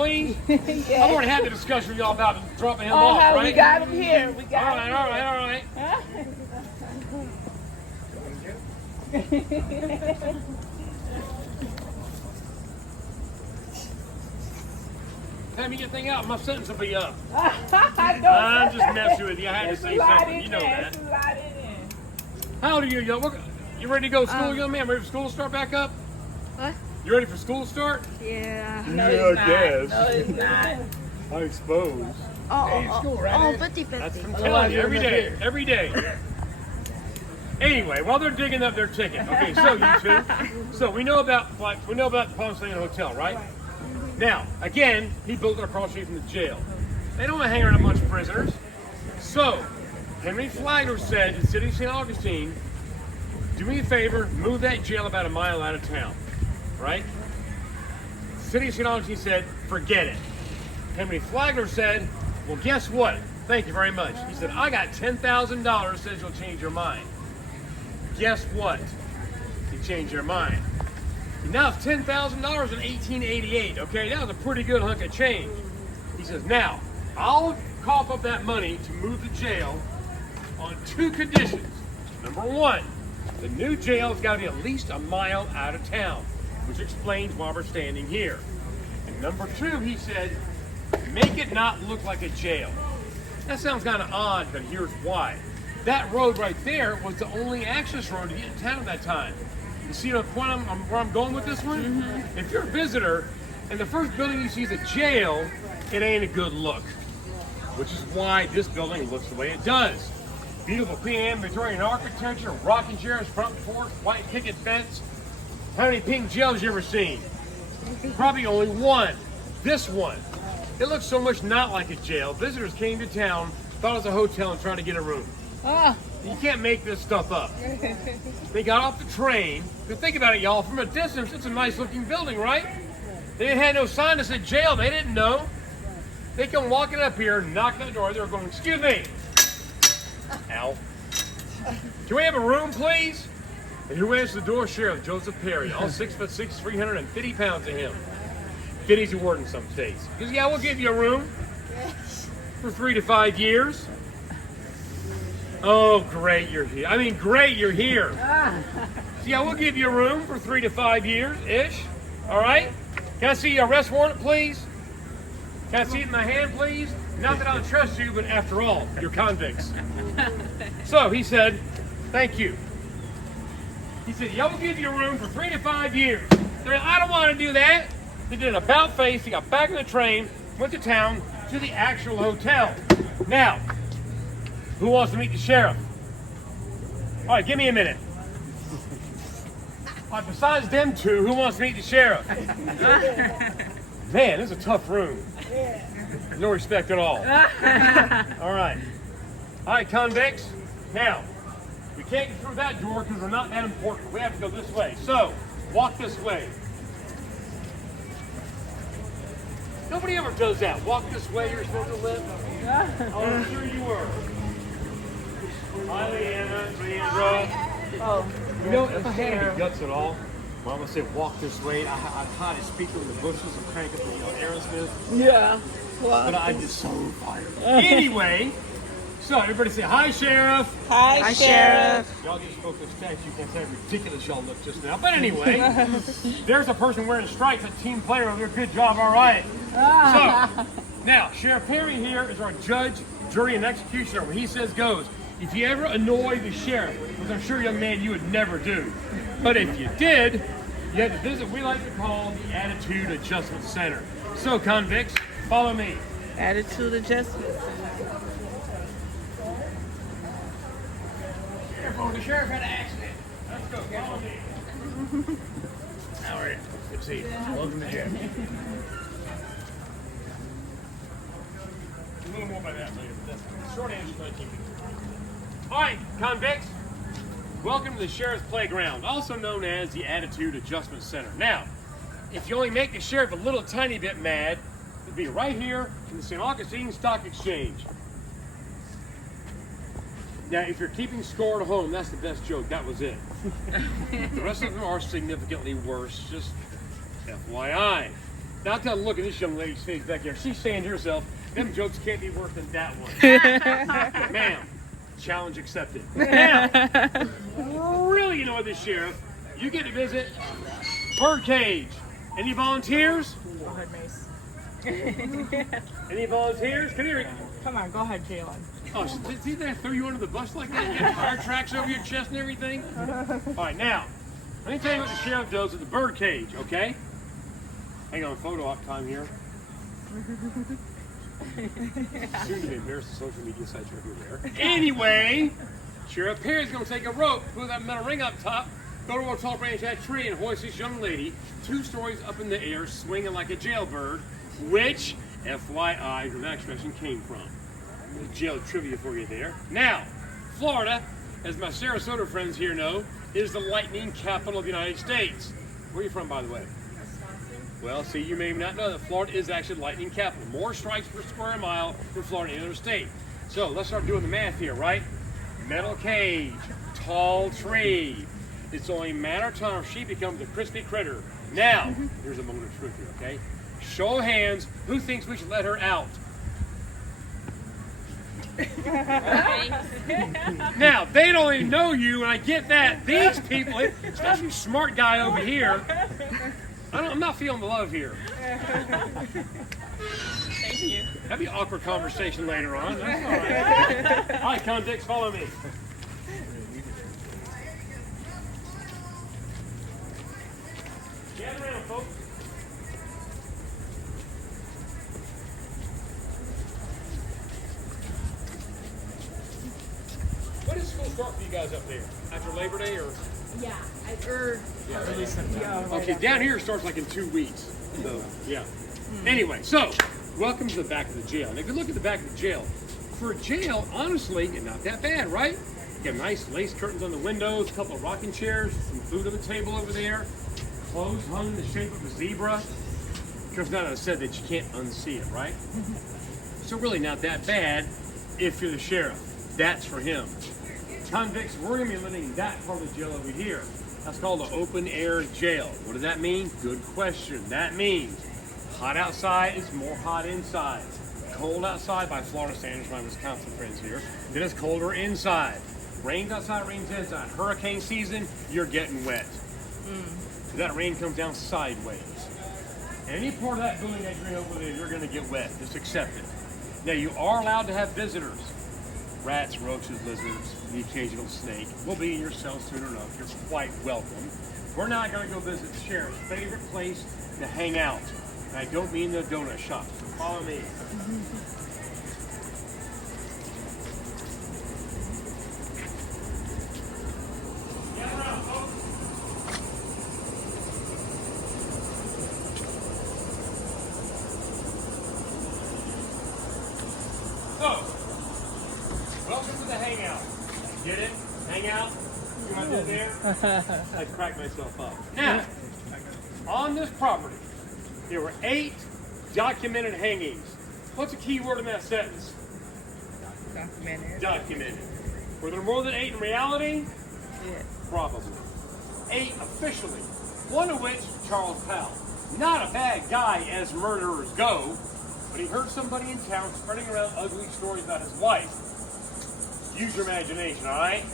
please? Yes. I've already had the discussion with y'all about dropping him Oh, off, right? we got him here. We All got right, him all right, all right. Time you get thing out, my sentence will be up. I'm just messing with you. I had to say something. You know that. How old are you, young? You ready to go to school, young man? Ready for school to start back up? What? You ready for school to start? Yeah. No, Yeah, he's I not. guess. No, he's not. I suppose. Oh, 50, 50. That's what I'm telling you. Every day. Anyway, while they're digging up their ticket, okay. So you two, so we know about the Palm Springs Hotel, right? Now, again, he built it across the street from the jail. They don't want to hang around a bunch of prisoners. So, Henry Flagler said to the city of St. Augustine, do me a favor, move that jail about a mile out of town, right? The city of St. Augustine said, forget it. Henry Flagler said, well, guess what? Thank you very much. He said, I got $10,000 says you'll change your mind. Guess what? You changed your mind. Now it's $10,000 in 1888, okay? That was a pretty good hunk of change. He says, now, I'll cough up that money to move the jail on two conditions. Number one, the new jail's got to be at least a mile out of town, which explains why we're standing here. And number two, he said, make it not look like a jail. That sounds kind of odd, but here's why. That road right there was the only access road to get in town at that time. You see the point where I'm going with this one? Mm-hmm. If you're a visitor and the first building you see is a jail, it ain't a good look. Which is why this building looks the way it does. Beautiful Queen Victorian architecture, rocking chairs, front porch, white picket fence. How many pink jails you ever seen? Probably only one. This one. It looks so much not like a jail. Visitors came to town, thought it was a hotel, and tried to get a room. You can't make this stuff up. They got off the train. But think about it, y'all. From a distance, it's a nice looking building, right? They had no sign that said jail. They didn't know. They come walking up here, knocking on the door. They were going, excuse me. Ow. Can we have a room, please? And who answers the door? Sheriff Joseph Perry. All 6'6", 350 pounds of him. 50's a word in some states. He goes, yeah, we'll give you a room for 3 to 5 years. Oh, great, you're here. I mean, great, you're here. So, yeah, we'll give you a room for 3 to 5 years-ish. All right? Can I see your arrest warrant, please? Can I see it in my hand, please? Not that I don't trust you, but after all, you're convicts. So he said, thank you. He said, yeah, we'll give you a room for 3 to 5 years. They're like, I don't want to do that. They did an about face. He got back on the train, went to town to the actual hotel. Now, who wants to meet the sheriff? All right, give me a minute. All right, besides them two, who wants to meet the sheriff? Man, this is a tough room. No respect at all. All right. All right, convicts. Now, we can't get through that door because we're not that important. We have to go this way. So, walk this way. Nobody ever does that. Walk this way, you're supposed to live. Oh, I'm sure you were. Hi, Leanna, Leandra. Oh, You know, if I had any guts at all, well, I'm going to say walk this way. I caught a speaker in the bushes and crank up the Aerosmith. yeah. Well, But I'm just so fired. Anyway, so everybody say, hi, Sheriff. Hi, Sheriff. Y'all just spoke to statue. You can't say how ridiculous y'all look just now. But anyway, there's a person wearing stripes, a team player over there. Good job, all right. So, now, Sheriff Perry here is our judge, jury, and executioner. What he says goes. If you ever annoy the sheriff, which I'm sure, young man, you would never do, but if you did, you had to visit what we like to call the Attitude Adjustment Center. So, convicts, follow me. Attitude adjustment. Careful, the sheriff had an accident. Let's go, follow me. How are you? Good to see you. Welcome to jail. A little more by that later, but that's short answer, but I keep it. All right, convicts, welcome to the Sheriff's Playground, also known as the Attitude Adjustment Center. Now, if you only make the sheriff a little tiny bit mad, it'd be right here in the St. Augustine Stock Exchange. Now, if you're keeping score at home, that's the best joke. That was it. The rest of them are significantly worse, just FYI. Now, I'll tell you, look at this young lady's face back there. She's saying to herself, them jokes can't be worse than that one. Ma'am, challenge accepted. Now, really, you know what, this sheriff, you get to visit Birdcage. Any volunteers? Go ahead, Mace. Any volunteers? Come here. Come on, go ahead, Jalen. Oh, see that I throw you under the bus like that? You got fire tracks over your chest and everything? All right, now, let me tell you what the sheriff does at the Birdcage, okay? Hang on, photo op time here. Soon to be embarrassed the social media sites everywhere. Anyway, Sheriff Perry's going to take a rope, put that metal ring up top, go to a tall branch of that tree, and hoist this young lady 2 stories up in the air, swinging like a jailbird, which, FYI, where that expression came from. Jail trivia for you there. Now, Florida, as my Sarasota friends here know, is the lightning capital of the United States. Where are you from, by the way? Well, see, you may not know that Florida is actually the lightning capital. More strikes per square mile than Florida any other state. So let's start doing the math here, right? Metal cage, tall tree. It's only a matter of time she becomes a crispy critter. Now, here's a moment of truth here, okay? Show of hands, who thinks we should let her out? Now, they don't even know you, and I get that. These people, especially smart guy over here, I'm not feeling the love here. Thank you. That'd be an awkward conversation later on. That's all right. All right, convicts, follow me. Gather around, folks. When does school start for you guys up there? After Labor Day or? Yeah. Okay, down here it starts like in 2 weeks. So, yeah. Anyway, so, welcome to the back of the jail. And if you look at the back of the jail, for a jail, honestly, it's not that bad, right? You got nice lace curtains on the windows, a couple of rocking chairs, some food on the table over there, clothes hung in the shape of a zebra. Because now I said that you can't unsee it, right? So really not that bad if you're the sheriff. That's for him. Convicts, we're going to be living in that part of the jail over here. That's called an open air jail. What does that mean? Good question. That means hot outside is more hot inside. Cold outside by Florida standards, my Wisconsin friends here. Then it's colder inside. Rains outside, rains inside. Hurricane season, you're getting wet. That rain comes down sideways. Any part of that building that you're in over there, you're going to get wet. Just accept it. Now, you are allowed to have visitors. Rats, roaches, lizards, the occasional snake will be in your cell soon enough. You're quite welcome. We're not going to go visit the sheriff's favorite place to hang out. And I don't mean the donut shop. So follow me. Get around, folks. So, welcome to the hangout. Get it? Hang out? See what I did there? I cracked myself up. Now, on this property, there were 8 documented hangings. What's the key word in that sentence? Documented. Documented. Were there more than 8 in reality? Yeah. Probably. 8 officially. One of which, Charles Powell. Not a bad guy as murderers go, but he heard somebody in town spreading around ugly stories about his wife. Use your imagination, all right?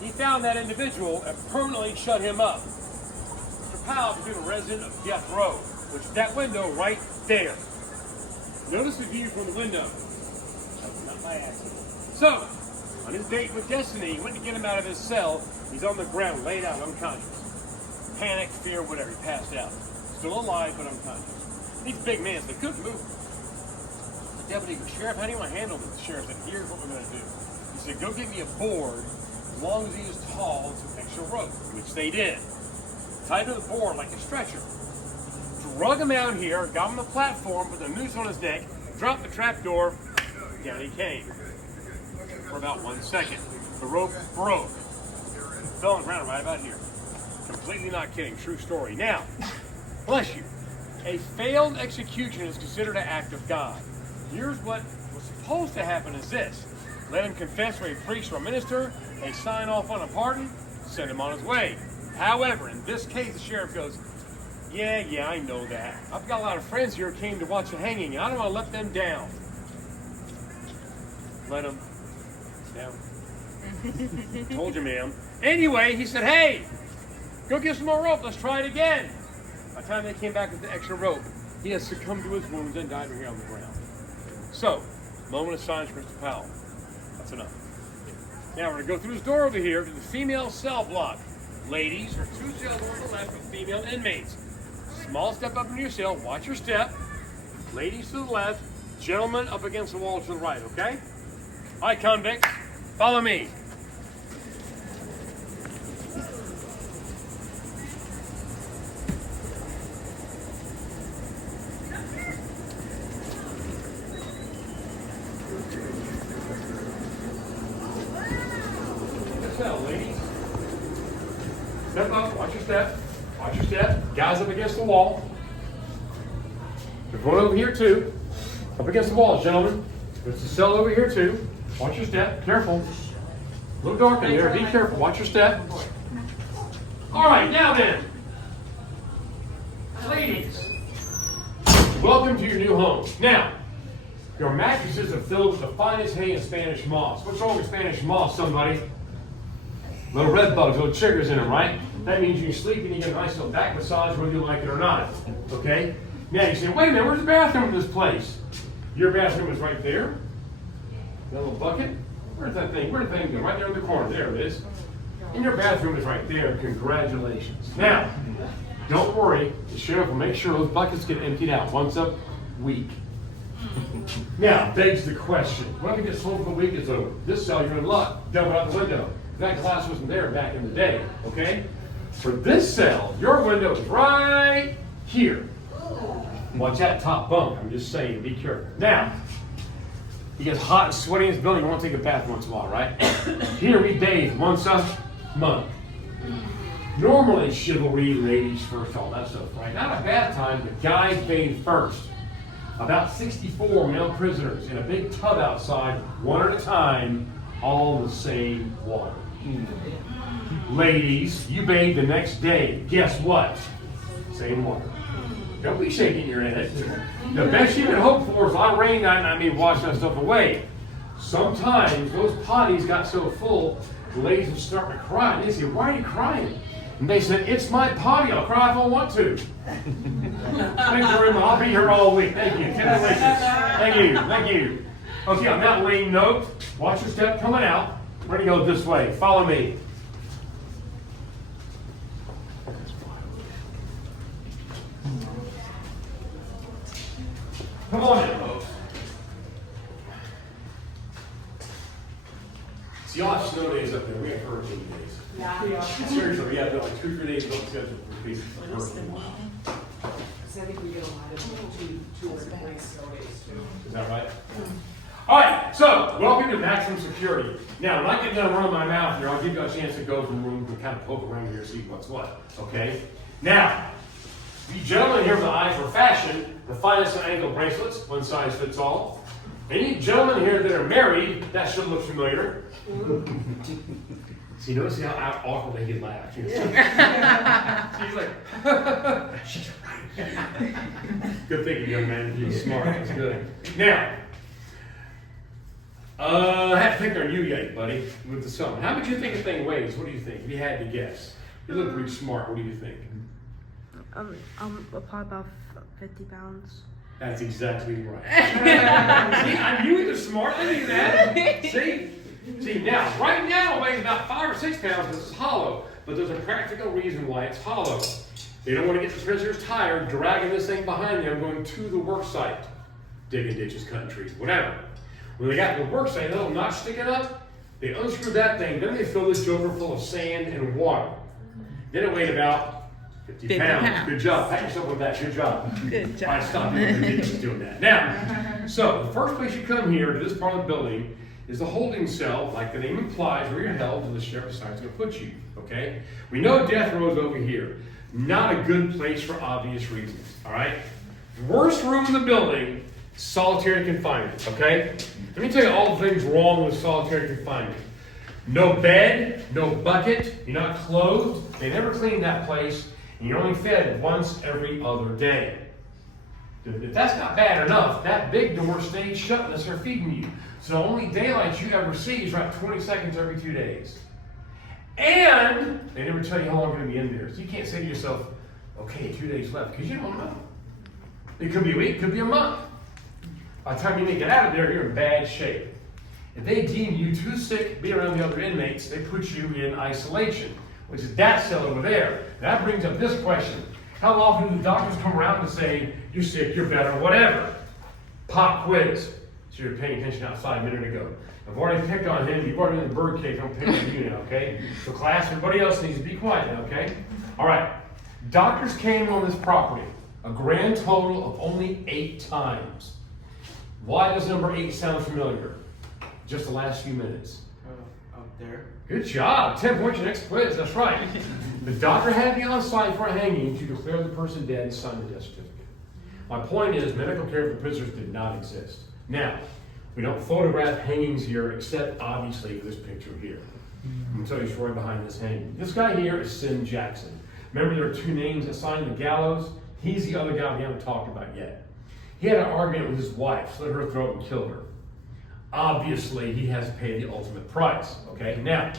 He found that individual and permanently shut him up. Mr. Powell became a resident of Death Row, which is that window right there. Notice the view from the window. Not by accident. So, on his date with Destiny, he went to get him out of his cell. He's on the ground, laid out, unconscious. Panic, fear, whatever, he passed out. Still alive, but unconscious. He's a big man, so they couldn't move him. The deputy goes, Sheriff, how do you want to handle this? The sheriff said, here's what we're going to do. He said, go get me a board, as long as he is tall, and some extra rope, which they did. Tied to the board like a stretcher. Drug him out here, got him on the platform, put the noose on his neck, dropped the trap door, down he came. For about 1 second. The rope broke. Fell on the ground right about here. Completely not kidding, true story. Now, bless you. A failed execution is considered an act of God. Here's what was supposed to happen is this. Let him confess to a priest or a minister, they sign off on a pardon, send him on his way. However, in this case, the sheriff goes, Yeah, I know that. I've got a lot of friends here who came to watch the hanging. I don't want to let them down. Let them down. Told you, ma'am. Anyway, he said, hey, go get some more rope. Let's try it again. By the time they came back with the extra rope, he had succumbed to his wounds and died here on the ground. So, moment of silence for Mr. Powell. That's enough. Now we're going to go through this door over here to the female cell block. Ladies, there are 2 cell doors on the left with female inmates. Small step up into your cell. Watch your step. Ladies to the left. Gentlemen up against the wall to the right, okay? All right, convicts, follow me. Ladies. Step up, watch your step. Watch your step. Guys up against the wall. There's one over here too. Up against the wall, gentlemen. There's a cell over here too. Watch your step. Careful. A little dark in there. Be careful. Watch your step. All right, now then. Ladies, welcome to your new home. Now, your mattresses are filled with the finest hay and Spanish moss. What's wrong with Spanish moss, somebody? Little red bugs, little triggers in them, right? That means you sleep and you get a nice little back massage whether you like it or not. Okay? Now you say, wait a minute, where's the bathroom in this place? Your bathroom is right there. That little bucket. Where's that thing? Where'd the thing go? Right there in the corner. There it is. And your bathroom is right there. Congratulations. Now, don't worry. The sheriff will make sure those buckets get emptied out once a week. Now, begs the question. What if it gets full for a week? It's over. This cell, you're in luck. Double out the window. That glass wasn't there back in the day, okay? For this cell, your window is right here. Watch that top bunk. I'm just saying, be careful. Now, it gets hot and sweaty in this building. You want to take a bath once in a while, right? Here we bathe once a month. Normally, chivalry, ladies first, all that stuff, right? Not a bath time, but guys bathe first. About 64 male prisoners in a big tub outside, one at a time, all in the same water. Ladies, you bathe the next day. Guess what? Same water. Don't be shaking your head. The best you can hope for is on rain night, and I mean wash that stuff away. Sometimes those potties got so full, the ladies would start to cry. And they say, why are you crying? And they said, it's my potty. I'll cry if I want to. Thank you very much. I'll be here all week. Thank you. Congratulations. Thank you. Thank you. Okay, on that lane note, watch your step coming out. We're going to go this way. Follow me. Come on in, folks. See, y'all have snow days up there. We have hurricane days. Yeah. Seriously, we have like 2 or 3 days on schedule for pieces of hurricane. I think we get a lot of two or three snow days too. Is that right? All right, so welcome to maximum security. Now, when I get done running my mouth here, I'll give you a chance to go from the room and kind of poke around here, see what's what. Okay? Now, you gentlemen here with the eye for fashion, the finest ankle bracelets, one size fits all. Any gentlemen here that are married, that should look familiar. See, notice how awkward they get laughed. She's like, she's right. Good thinking, young man. You're smart. That's good. Now, I haven't picked on you yet, buddy, with the sum. How much do you think the thing weighs? What do you think? If you had to guess. You look pretty smart. What do you think? Probably about 50 pounds. That's exactly right. See, I knew he was smart. I knew that. See, now, right now it weighs about 5 or 6 pounds because it's hollow. But there's a practical reason why it's hollow. They don't want to get the prisoners tired dragging this thing behind them going to the work site. Digging ditches, cutting trees, whatever. When they got to the work site, a little notch sticking up, they unscrew that thing. Then they fill this joker full of sand and water. Then it weighed about 50 pounds. Good job. Pat yourself with that. Good job. Good job. All right, stop being ridiculous doing that. Now, so the first place you come here to this part of the building is the holding cell, like the name implies, where you're held until the sheriff decides to put you. Okay? We know death row is over here. Not a good place for obvious reasons. All right? Worst room in the building, solitary confinement. Okay? Let me tell you all the things wrong with solitary confinement. No bed, no bucket, you're not clothed. They never clean that place. and you're only fed once every other day. If that's not bad enough, that big door stays shut unless they're feeding you. So the only daylight you ever see is about 20 seconds every 2 days. And they never tell you how long you're going to be in there. So you can't say to yourself, okay, 2 days left, because you don't know. It could be a week, it could be a month. By the time you make it out of there, you're in bad shape. If they deem you too sick to be around the other inmates, they put you in isolation, which is that cell over there. That brings up this question. How often do the doctors come around and say, you're sick, you're better, whatever? Pop quiz. So you're paying attention outside a minute ago. I've already picked on him. You've already been the bird cage. I'm picking on you now, okay? So class, everybody else needs to be quiet now, okay? All right. Doctors came on this property a grand total of only 8 times. Why does number 8 sound familiar? Just the last few minutes. Out there. Good job. 10 points your next quiz. That's right. The doctor had to be on site for a hanging to declare the person dead and sign the death certificate. My point is, medical care for prisoners did not exist. Now, we don't photograph hangings here, except obviously for this picture here. I'm going to tell you a story behind this hanging. This guy here is Sim Jackson. Remember, there are 2 names assigned to the gallows? He's the other guy we haven't talked about yet. He had an argument with his wife, slit her throat and killed her. Obviously, he has to pay the ultimate price, okay? Now,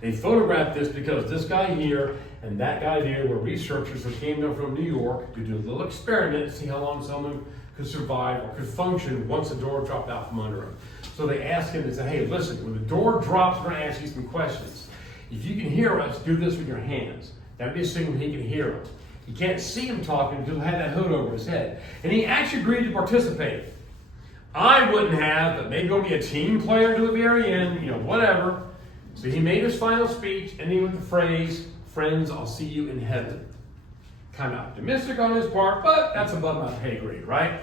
they photographed this because this guy here and that guy there were researchers that came down from New York to do a little experiment to see how long someone could survive or could function once the door dropped out from under him. So they asked him and said, hey, listen, when the door drops, we're going to ask you some questions. If you can hear us, do this with your hands. That'd be a signal he can hear us. You can't see him talking because he'll have that hood over his head. And he actually agreed to participate. I wouldn't have, but maybe go be a team player to the very end, whatever. So he made his final speech, ending with the phrase, friends, I'll see you in heaven. Kind of optimistic on his part, but that's above my pay grade, right?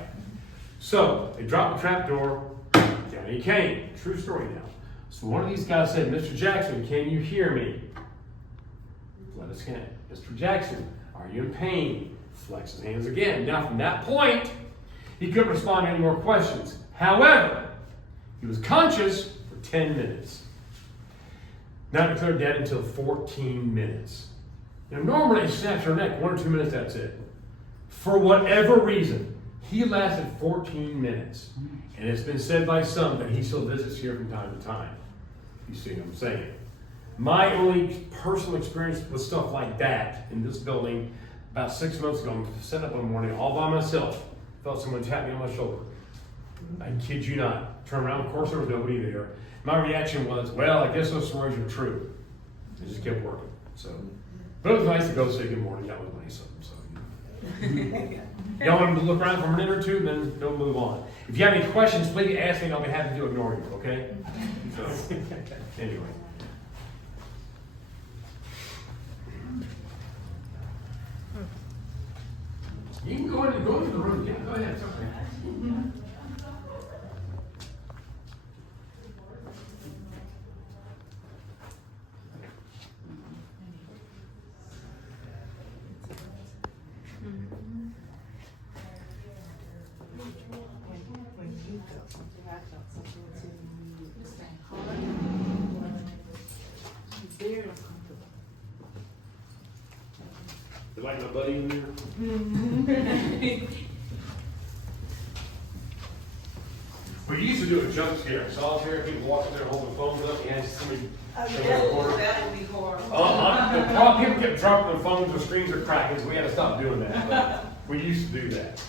So they dropped the trap door, down he came. True story now. So one of these guys said, Mr. Jackson, can you hear me? Let us scan. Mr. Jackson, are you in pain? Flex his hands again. Now from that point, he couldn't respond to any more questions. However, he was conscious for 10 minutes. Not declared dead until 14 minutes. Normally they snatch her neck 1 or 2 minutes, that's it. For whatever reason, he lasted 14 minutes. And it's been said by some that he still visits here from time to time. You see what I'm saying? My only personal experience with stuff like that in this building, about 6 months ago, I set up one morning all by myself. Felt someone tap me on my shoulder. I kid you not. Turned around, of course there was nobody there. My reaction was, well, I guess those stories are true. I just kept working. So, but it was nice to go say good morning. That was nice of them. So, y'all want them to look around for a minute or two, then don't move on. If you have any questions, please ask me and I'll be happy to ignore you, okay? So, anyway. You can go into the room. Yeah, go ahead. It's okay. You like my buddy in there? We used to do a jump scare. Solitaire, people walking there holding phones up. You had somebody. That would be horrible. The problem, people kept dropping their phones, the screens are cracking, so we had to stop doing that. But we used to do that.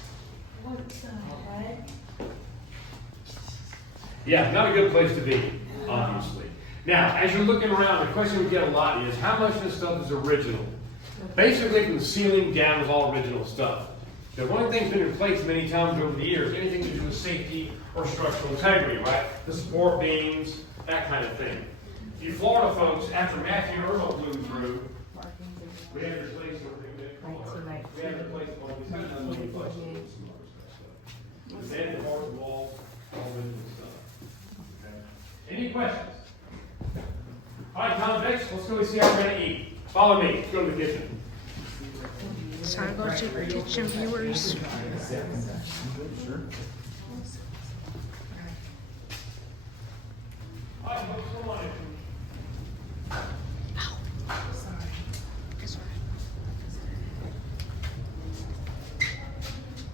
What the heck? Yeah, not a good place to be, obviously. Now, as you're looking around, the question we get a lot is, how much of this stuff is original? Basically, from the ceiling down is all original stuff. The one thing's been replaced many times over the years, anything to do with safety or structural integrity, right? The support beams, that kind of thing. You Florida folks, after Matthew Earl blew through, we had to replace everything. We had to replace all these kind of money plus some other stuff. The bed, the walls, walls, all this stuff. Okay. Any questions? All right, Tom Vicks, let's go see how we're going to eat. Follow me. Let's go to the kitchen. It's time to go to the kitchen, viewers. All right, folks, come on in. Sorry. It's all right.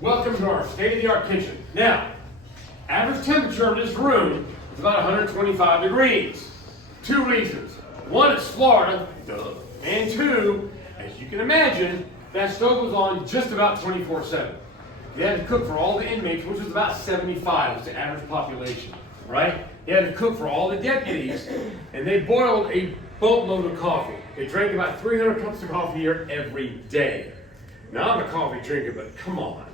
welcome to our state-of-the-art kitchen. Now, average temperature of this room is about 125 degrees. 2 reasons. One, it's Florida, duh. And 2, as you can imagine, that stove was on just about 24/7. They had to cook for all the inmates, which was about 75, was the average population, right? They had to cook for all the deputies, and they boiled a boatload of coffee. They drank about 300 cups of coffee here every day. Now, I'm a coffee drinker, but come on.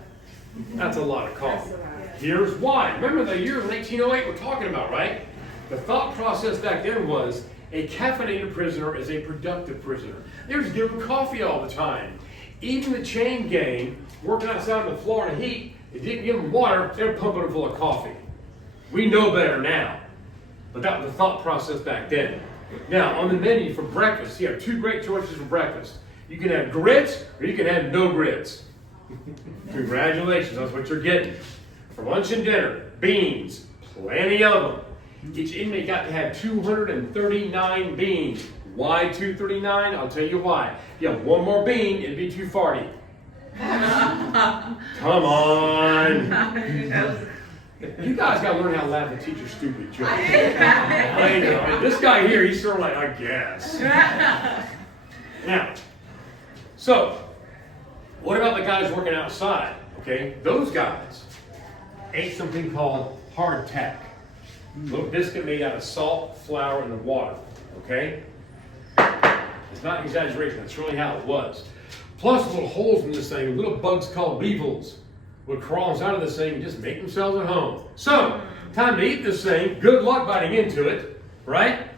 That's a lot of coffee. Here's why. Remember the year of 1808 we're talking about, right? The thought process back then was a caffeinated prisoner is a productive prisoner. They were just giving coffee all the time. Even the chain gang working outside in the Florida heat, they didn't give them water, they were pumping them full of coffee. We know better now, but that was the thought process back then. Now, on the menu for breakfast, you have 2 great choices for breakfast. You can have grits, or you can have no grits. Congratulations, that's what you're getting. For lunch and dinner, beans, plenty of them. Each inmate got to have 239 beans. Why 239? I'll tell you why. If you have one more bean, it'd be 240. Come on. You guys got to learn how to laugh at teacher's stupid jokes. I know. This guy here, he's sort of like, I guess. Now, so, what about the guys working outside? Okay, those guys ate something called hardtack. A little biscuit made out of salt, flour, and water. Okay? It's not an exaggeration, that's really how it was. Plus little holes in this thing, little bugs called weevils would crawl out of this thing and just make themselves at home. So, time to eat this thing. Good luck biting into it, right?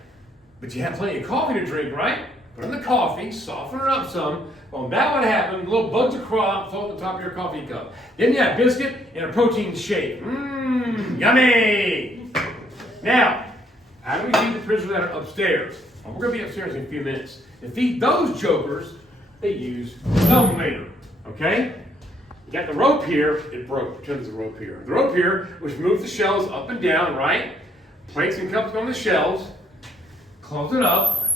But you have plenty of coffee to drink, right? Put in the coffee, soften it up some. Well, that would happen. Little bugs would crawl out and float at the top of your coffee cup. Then you have biscuit and a protein shake. Mmm, yummy! Now, how do we feed the prisoners that are upstairs? Well, we're going to be upstairs in a few minutes. To feed those jokers, they use elevator. Okay? You got the rope here. It broke. Pretend there's a rope here. The rope here, which moves the shelves up and down, right? Plates and cups on the shelves. Close it up.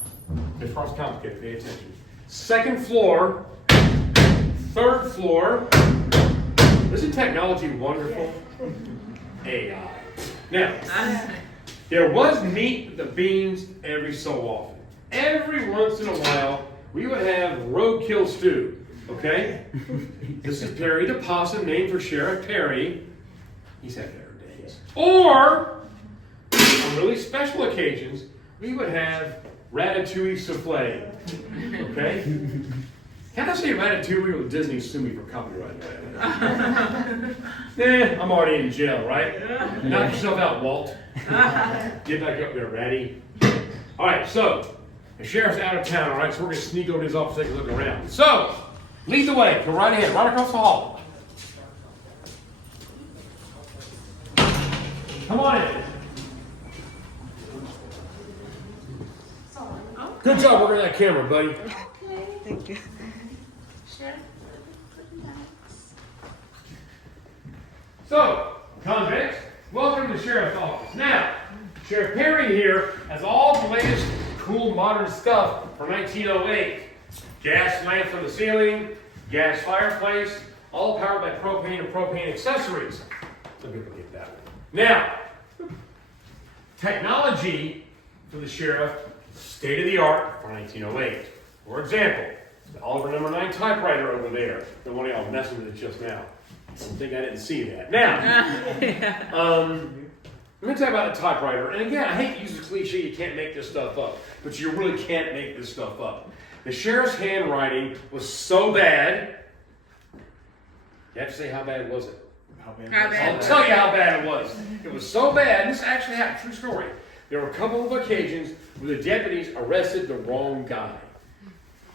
This part's complicated. Pay attention. 2nd floor. 3rd floor. Isn't technology wonderful? AI. Now, there was meat with the beans every so often. Every once in a while, we would have roadkill stew. Okay? This is Perry the Possum, named for Sheriff Perry. He's had better days. Or, on really special occasions, we would have ratatouille souffle. Okay? Can't I say ratatouille with Disney sue me for copyright? I'm already in jail, right? Knock yourself out, Walt. Get back up there, Ratty. All right, so the sheriff's out of town, all right? So we're going to sneak over to his office, take a look around. So, lead the way. Go right ahead, right across the hall. Come on in. Good job working that camera, buddy. Thank you. So, convicts, welcome to the sheriff's office. Now, Sheriff Perry here has all the latest cool modern stuff from 1908. Gas lamps on the ceiling, gas fireplace, all powered by propane and propane accessories. Some people get that one. Now, technology for the sheriff, state of the art for 1908. For example, the Oliver number 9 typewriter over there. The one of y'all messing with it just now. I don't think I didn't see that. Now, let me tell you about the typewriter. And again, I hate to use the cliche, you can't make this stuff up. But you really can't make this stuff up. The sheriff's handwriting was so bad. You have to say, how bad was it? How bad? I'll tell you how bad it was. It was so bad, and this actually happened, true story. There were a couple of occasions where the deputies arrested the wrong guy.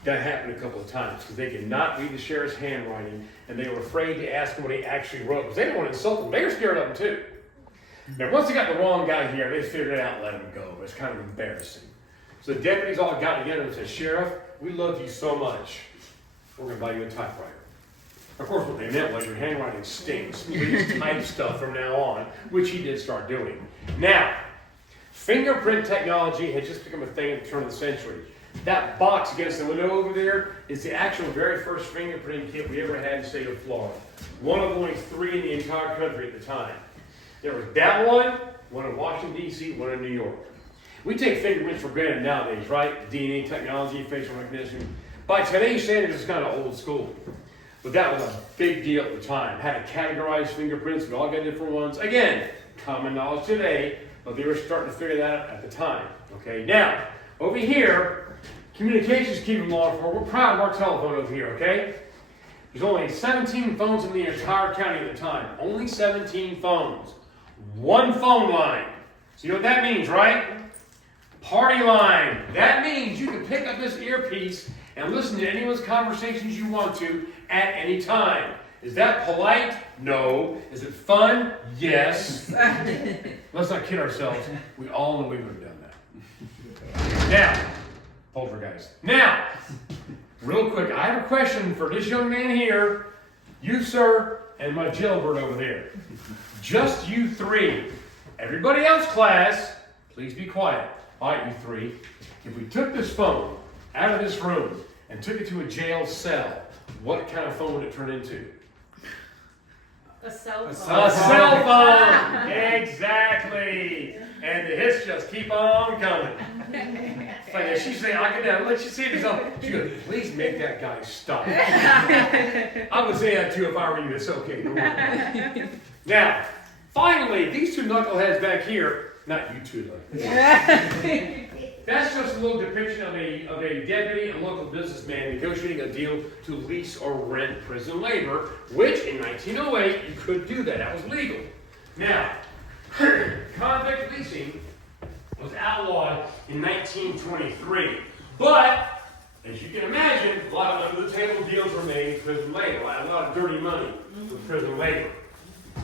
That happened a couple of times because they could not read the sheriff's handwriting, and they were afraid to ask him what he actually wrote because they didn't want to insult him. They were scared of him too. Now, once they got the wrong guy here, they figured it out and let him go. It was kind of embarrassing. So the deputies all got together and said, "Sheriff, we love you so much. We're going to buy you a typewriter." Of course, what they meant was your handwriting stinks. Please type stuff from now on, which he did start doing. Now, fingerprint technology had just become a thing at the turn of the century. That box against the window over there is the actual very first fingerprint kit we ever had in the state of Florida. One of only 3 in the entire country at the time. There was that one in Washington, D.C., one in New York. We take fingerprints for granted nowadays, right? DNA technology, facial recognition. By today's standards, it's kind of old school. But that was a big deal at the time. Had to categorize fingerprints. We all got different ones. Again, common knowledge today, but they were starting to figure that out at the time. Okay, now, over here, communications keeping along for. We're proud of our telephone over here, okay? There's only 17 phones in the entire county at the time. Only 17 phones. 1 phone line. So you know what that means, right? Party line. That means you can pick up this earpiece and listen to anyone's conversations you want to at any time. Is that polite? No. Is it fun? Yes. Let's not kid ourselves. We all know we would have done that. Now, poltergeist. Now, real quick, I have a question for this young man here, you, sir, and my jailbird over there. Just you 3. Everybody else, class, please be quiet. All right, you 3. If we took this phone out of this room and took it to a jail cell, what kind of phone would it turn into? A cell phone. A cell phone! Exactly! And the hits just keep on coming. It's like she's saying, I can let you see this. She goes, please make that guy stop. I would say that too if I were you. It's okay. Don't worry. Now, finally, these 2 knuckleheads back here, not you 2 though. That's just a little depiction of a deputy and local businessman negotiating a deal to lease or rent prison labor, which in 1908 you could do that. That was legal. Now, convict leasing was outlawed in 1923, but as you can imagine, a lot of under-the-table deals were made with prison labor, a lot of dirty money with prison labor.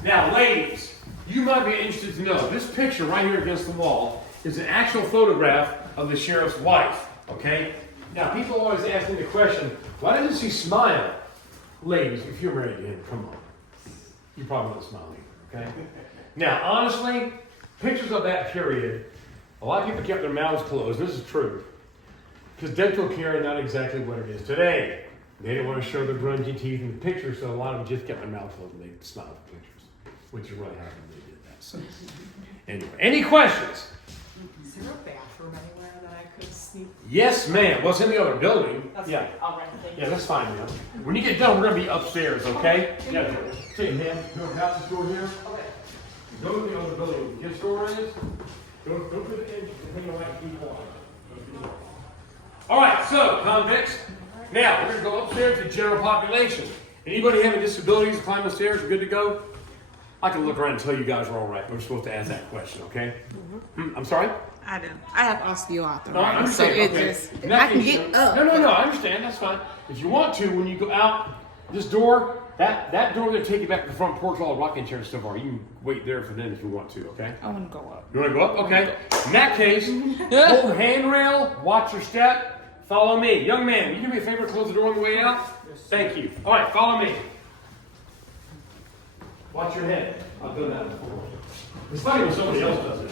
Now, ladies, you might be interested to know this picture right here against the wall is an actual photograph of the sheriff's wife, okay? Now, people always ask me the question, why doesn't she smile? Ladies, if you're married to him, come on. You probably don't smile either, okay? Now, honestly, pictures of that period, a lot of people kept their mouths closed. This is true. Because dental care is not exactly what it is today. They didn't want to show their grungy teeth in the picture, so a lot of them just kept their mouths closed and they smiled at the pictures, which is what happened when they did that. So, anyway, any questions? Is there a bathroom anywhere that I could sneak? Yes, ma'am. Well, it's in the other building. That's Yeah. fine. All right, thank you. Yeah, that's fine, ma'am. When you get done, we're going to be upstairs, okay? Yeah. Take your hand. Go out this door here. Okay. Go to the other building. His door is. Go to the edge. The thing will have to be quiet. All right, so convicts. Now we're going to go upstairs to general population. Anybody having disabilities, climb the stairs, you're good to go? I can look around and tell you guys are all right. We're supposed to ask that question, okay? I'm sorry? I don't. I have osteoarthritis. No, I understand. So it Okay. just, I Nothing- can get up. No, I understand. That's fine. If you want to, when you go out this door, that door will take you back to the front porch, all the rocking chairs and stuff are. You can wait there for them if you want to, okay? I want to go up. You want to go up? Okay. In that case, hold the handrail, watch your step, follow me. Young man, will you do me a favor, close the door on the way out? Thank you. All right, follow me. Watch your head. I've done that before. It's funny when somebody else does it.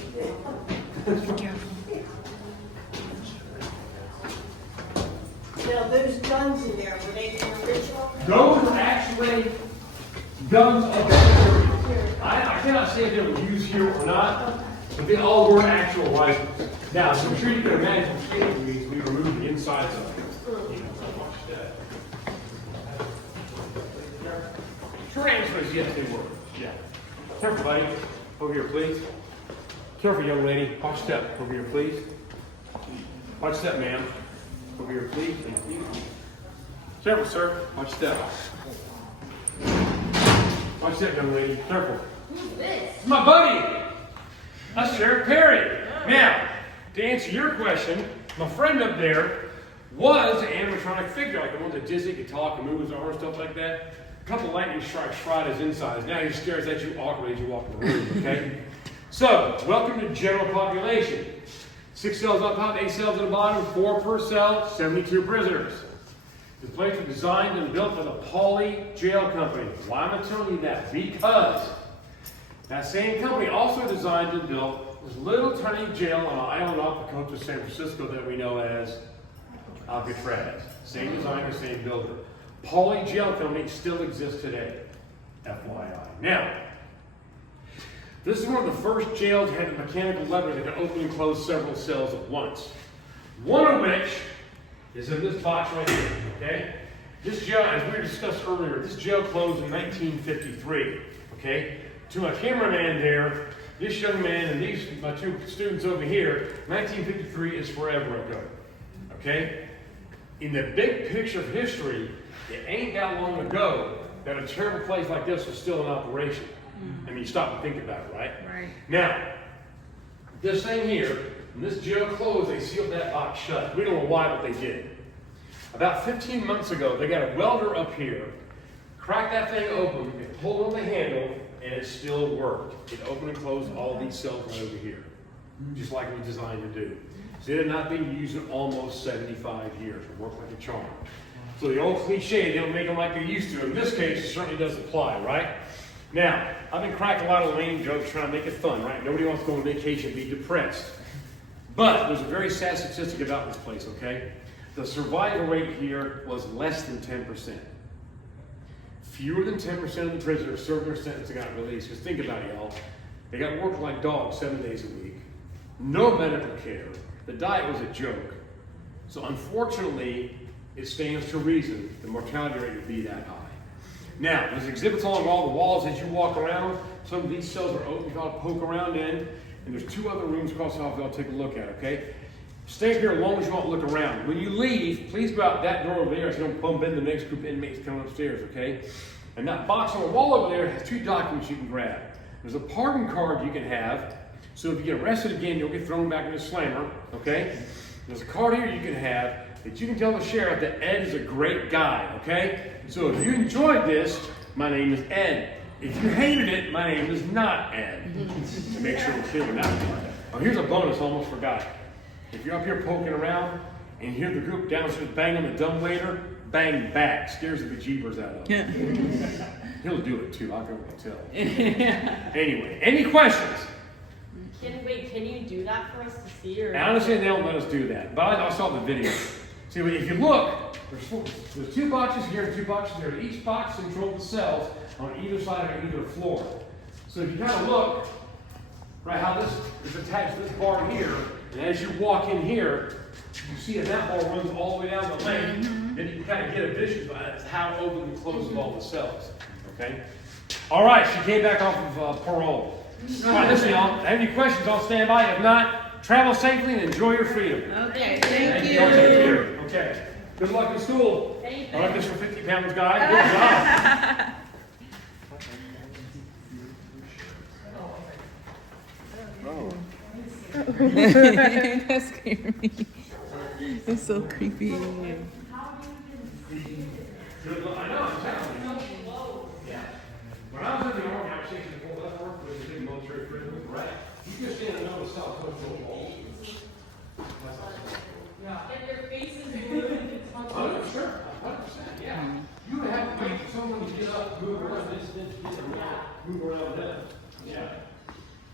Now, those guns in there, were they the original? Those are actually guns of the period. I cannot say if they were used here or not, but they all were actual rifles. Now, as I'm sure you can imagine, we removed the insides of them. Short answer is yes, they were. Yeah. Careful, buddy. Over here, please. Careful, young lady. Watch step. Over here, please. Watch step, ma'am. Over here, please. Thank you. Careful, sir. Watch step. Watch step, young lady. Careful. Who's this? It's my buddy. That's Sheriff Perry. Now, to answer your question, my friend up there was an animatronic figure, like the one that Disney could talk and move his arms, stuff like that. A couple lightning strikes fried his insides. Now he stares at you awkwardly as you walk in the room, okay? So, welcome to general population. 6 cells on top, 8 cells on the bottom, 4 per cell, 72 prisoners. The place was designed and built by the Pauley Jail Company. Why am I telling you that? Because that same company also designed and built this little tiny jail on an island off the coast of San Francisco that we know as Alcatraz. Same designer, same builder. Pauly Jail Company still exists today, FYI. Now, this is one of the first jails that had a mechanical lever that could open and close several cells at once. One of which is in this box right here, okay? This jail, as we discussed earlier, this jail closed in 1953, okay? To my cameraman there, this young man and these, my two students over here, 1953 is forever ago, okay? In the big picture of history, it ain't that long ago that a terrible place like this was still in operation. I mean, you stop and think about it, right? Right. Now, this thing here, when this jail closed, they sealed that box shut. We don't know why, but they did. About 15 months ago, they got a welder up here, cracked that thing open, they pulled on the handle, and it still worked. It opened and closed all these cells right over here, just like it was designed to do. So it had not been used in almost 75 years. It worked like a charm. So the old cliche, they don't make them like they used to. In this case, it certainly does apply, right? Now, I've been cracking a lot of lame jokes trying to make it fun, right? Nobody wants to go on vacation and be depressed. But there's a very sad statistic about this place, okay? The survival rate here was less than 10%. Fewer than 10% of the prisoners served their sentence and got released. Because think about it, y'all. They got worked like dogs 7 days a week. No medical care. The diet was a joke. So unfortunately, it stands to reason the mortality rate would be that high. Now, there's exhibits along all the walls as you walk around. Some of these cells are open, you gotta poke around in. And there's two other rooms across the hall I'll take a look at, okay? Stay here as long as you want to look around. When you leave, please go out that door over there so you don't bump into the next group of inmates coming upstairs, okay? And that box on the wall over there has two documents you can grab. There's a pardon card you can have, so if you get arrested again, you'll get thrown back in the slammer, okay? There's a card here you can have that you can tell the sheriff that Ed is a great guy, okay? So if you enjoyed this, my name is Ed. If you hated it, my name is not Ed. To make sure we're clear on that one. Oh, here's a bonus, almost forgot. If you're up here poking around and you hear the group downstairs bang on the dumbwaiter, bang back. Scares the bejeebers out of him. He'll do it too, I'll go and tell. Anyway, any questions? Can you do that for us to see? Or I understand they don't let us do that, but I saw the video. See, if you look, there's two boxes here and two boxes there. Each box controls the cells on either side of either floor. So if you kind of look, right, how this is attached to this bar here, and as you walk in here, you see that bar runs all the way down the length, and you can kind of get a vision of how it opens and closes all the cells. Okay? All right, she came back off of parole. All right, listen, y'all. If you have any questions, I'll stand by. If not, travel safely and enjoy your freedom. Okay, thank you. Y'all take care. Okay. Good luck in school. Thank you. I like this for 50 pounds guy. Good job. That scared me. It's so creepy. Good luck. I know, I'm telling you. Yeah. When I was in the Army, I was stationed in Fort Leavenworth, which is a big military prison, right? You just stand and notice how close to the wall. And their faces blue. 100%, yeah. You would have to wait for someone to get up, move around, move around them. Yeah.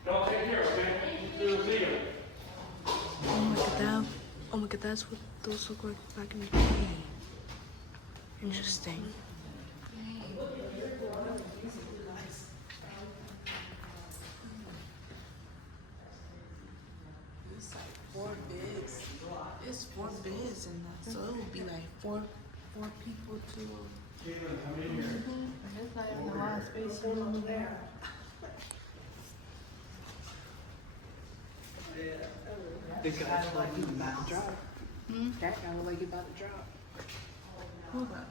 Y'all take care, okay? See you. Oh, look at that. Oh my god, that's what those look like back in the day. Interesting. It's like 4 beds. It's 4 beds in that, so it would be like four people to. It's not even a lot of space over there. The guy like he's about to drop. That guy look like he's about to drop. Who's that?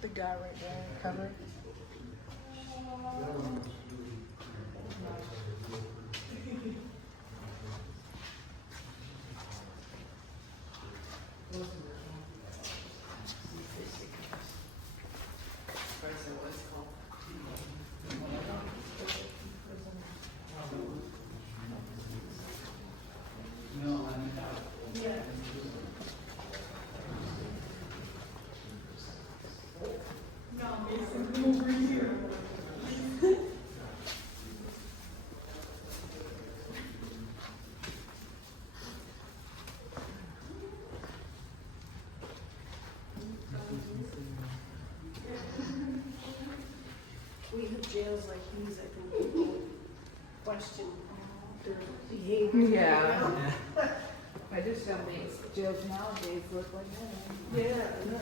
The guy right there, covered. question their behavior. Yeah. I just don't make jails nowadays look like that. Yeah, yeah.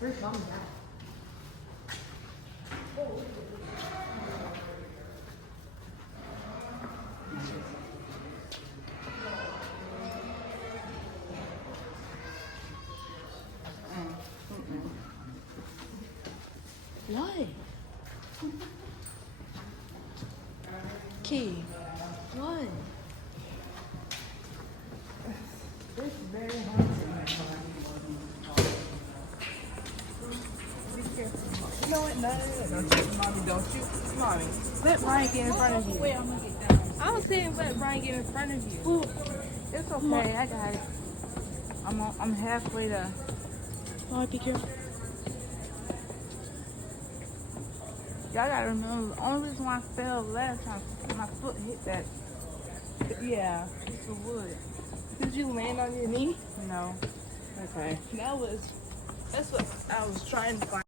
Where's mom at? What? Key. What? It's very hard You know what? No. Don't you, mommy, don't you? Mommy, let Ryan get in front of you. Wait, I'm gonna get down. I was saying let Ryan get in front of you. It's okay, I got it. I'm halfway there. Oh, be careful. Y'all gotta remember, the only reason why I fell last time, my foot hit that Yeah. piece of wood. Did you land on your knee? No. Okay. That's what I was trying to find.